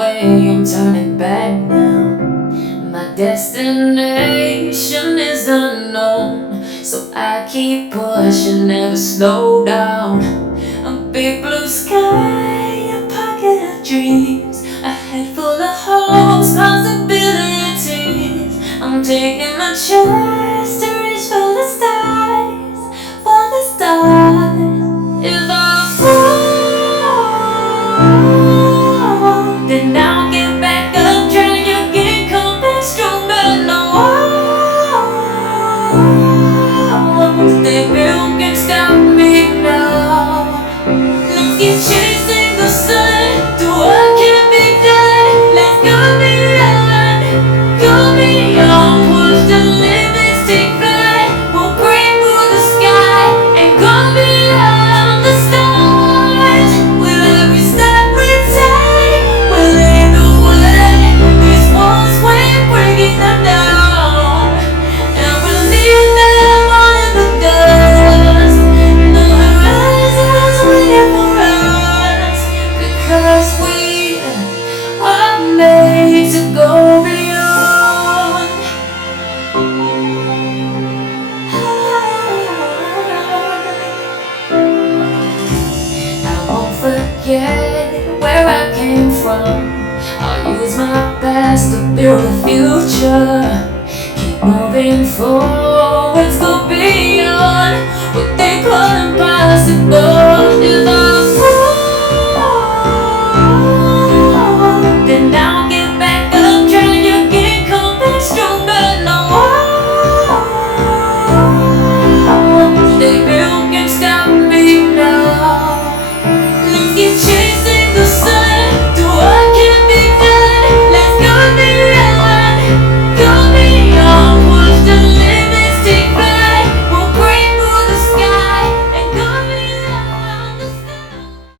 way, I'm turning back now. My destination is unknown, so I keep pushing, never slow down. A big blue sky, a pocket of dreams, a head full of hopes, possibilities. I'm taking a chance to reach for the stars, for the stars. If I fall, then I'll get back up, try again, come back stronger. No walls they built can stop me now. Let's keep chasing the sun to what can be done. Let's go beyond, go beyond. Push the limits, take flight. We'll break through the sky and go beyond the stars. With every step we take, we'll lead the way. These walls we're breaking them down, and we'll leave them all in the dust. The horizon's waiting for us, because we are made to go beyond. I won't forget where I came from. I'll use my best to build a future. Keep moving forwards, go